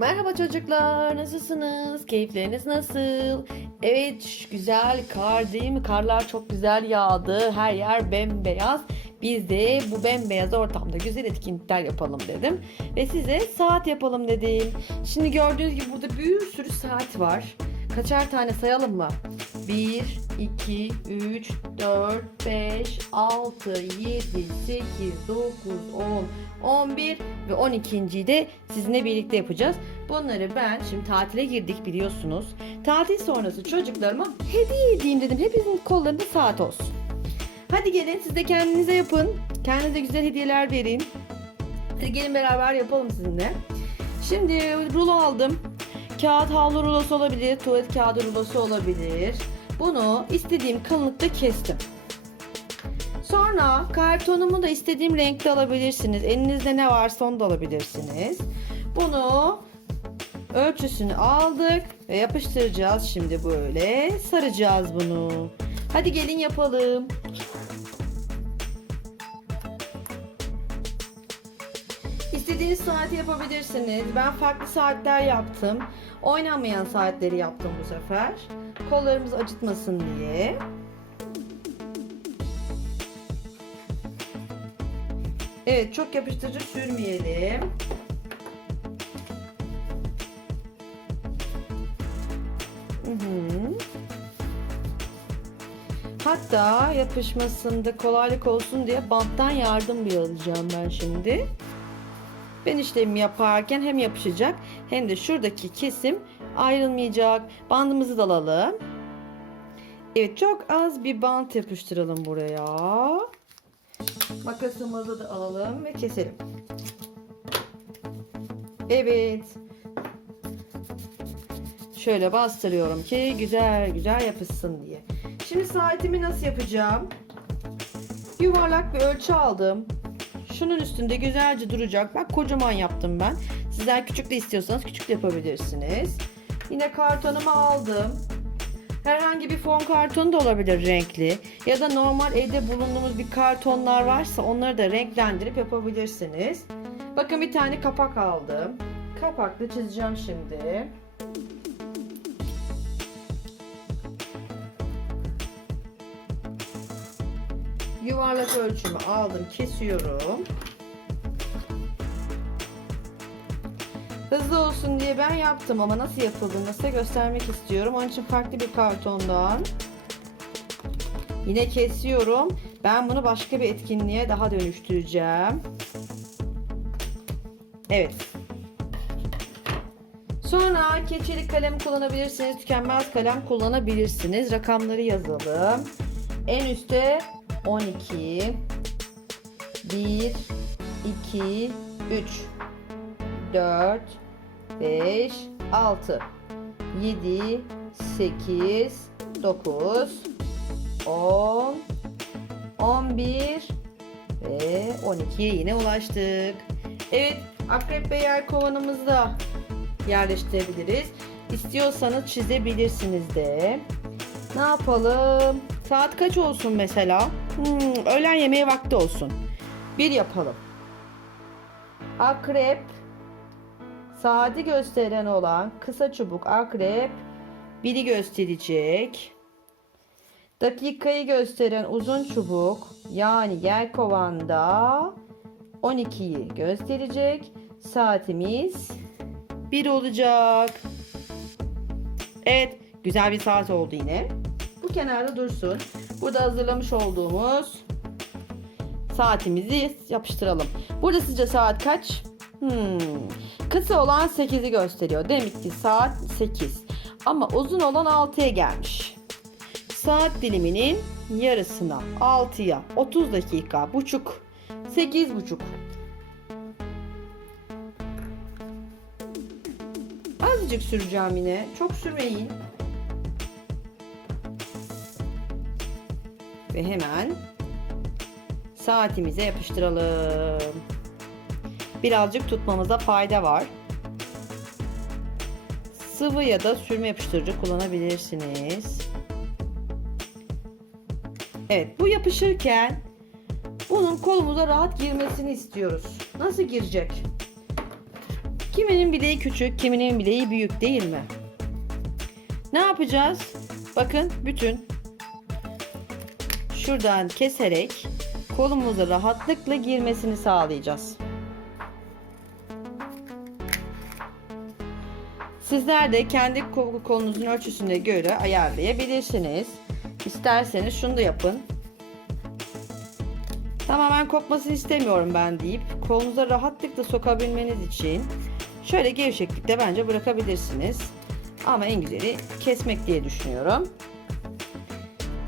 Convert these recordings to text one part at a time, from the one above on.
Merhaba çocuklar, nasılsınız? Keyifleriniz nasıl? Evet, güzel kar değil mi? Karlar çok güzel yağdı. Her yer bembeyaz. Biz de bu bembeyaz ortamda güzel etkinlikler yapalım dedim. Ve size saat yapalım dedim. Şimdi gördüğünüz gibi burada bir sürü saat var. Kaçar tane sayalım mı? 1, 2, 3, 4, 5, 6, 7, 8, 9, 10, 11 ve 12.yi de sizinle birlikte yapacağız. Bunları ben şimdi tatile girdik biliyorsunuz. Tatil sonrası çocuklarıma hediye edeyim dedim. Hepinizin kollarında saat olsun. Hadi gelin siz de kendinize yapın. Kendinize güzel hediyeler verin. Hadi gelin beraber yapalım sizinle. Şimdi rulo aldım. Kağıt havlu rulosu olabilir, tuvalet kağıdı rulosu olabilir. Bunu istediğim kalınlıkta kestim. Sonra kartonumu da istediğim renkte alabilirsiniz. Elinizde ne varsa onu da alabilirsiniz. Bunu ölçüsünü aldık ve yapıştıracağız şimdi böyle. Saracağız bunu. Hadi gelin yapalım. İstediğiniz saati yapabilirsiniz. Ben farklı saatler yaptım. Oynanmayan saatleri yaptım bu sefer. Kollarımız acıtmasın diye. Evet çok yapıştırıcı sürmeyelim. Hatta yapışmasında kolaylık olsun diye banttan yardım bir alacağım ben şimdi. Ben işlemi yaparken hem yapışacak hem de şuradaki kesim ayrılmayacak. Bandımızı da alalım. Evet çok az bir bant yapıştıralım buraya. Makasımızı da alalım ve keselim. Evet. Şöyle bastırıyorum ki güzel güzel yapışsın diye. Şimdi saatimi nasıl yapacağım? Yuvarlak bir ölçü aldım. Şunun üstünde güzelce duracak. Bak kocaman yaptım ben. Sizler küçük de istiyorsanız küçük de yapabilirsiniz. Yine kartonumu aldım. Herhangi bir fon kartonu da olabilir renkli. Ya da normal evde bulunduğumuz bir kartonlar varsa onları da renklendirip yapabilirsiniz. Bakın bir tane kapak aldım. Kapaklı çizeceğim şimdi. Yuvarlak ölçümü aldım, kesiyorum. Hızlı olsun diye ben yaptım ama nasıl yapıldığını size göstermek istiyorum. Onun için farklı bir kartondan yine kesiyorum. Ben bunu başka bir etkinliğe daha dönüştüreceğim. Evet. Sonra keçeli kalem kullanabilirsiniz. Tükenmez kalem kullanabilirsiniz. Rakamları yazalım. En üstte 12 1 2 3 4 5 6 7 8 9 10 11 ve 12'ye yine ulaştık. Evet, akrep ve yer kovanımızı da yerleştirebiliriz. İstiyorsanız çizebilirsiniz de. Ne yapalım? Saat kaç olsun mesela? Hmm, öğlen yemeği vakti olsun. Bir yapalım. Akrep saati gösteren olan kısa çubuk akrep biri gösterecek. Dakikayı gösteren uzun çubuk yani yer kovanda 12'yi gösterecek. Saatimiz 1 olacak. Evet, güzel bir saat oldu yine. Bu kenarda dursun. Burada hazırlamış olduğumuz saatimizi yapıştıralım. Burada sizce saat kaç? Hmm. Kısa olan 8'i gösteriyor. Demek ki saat 8. Ama uzun olan 6'ya gelmiş. Saat diliminin yarısına 6'ya 30 dakika buçuk 8 buçuk. Azıcık süreceğim yine. Çok sürmeyin. Ve hemen saatimize yapıştıralım. Birazcık tutmamıza fayda var. Sıvı ya da sürme yapıştırıcı kullanabilirsiniz. Evet bu yapışırken bunun kolumuza rahat girmesini istiyoruz. Nasıl girecek? Kiminin bileği küçük, kiminin bileği büyük değil mi? Ne yapacağız? Bakın bütün şuradan keserek kolumuza rahatlıkla girmesini sağlayacağız. Sizler de kendi kol- kolunuzun ölçüsüne göre ayarlayabilirsiniz. İsterseniz şunu da yapın. Tamamen kopmasını istemiyorum ben deyip kolunuza rahatlıkla sokabilmeniz için şöyle gevşeklikte bence bırakabilirsiniz. Ama en güzeli kesmek diye düşünüyorum.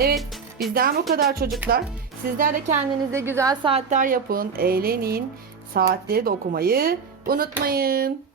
Evet bizden bu kadar çocuklar. Sizler de kendinize güzel saatler yapın, eğlenin. Saatleri de okumayı unutmayın.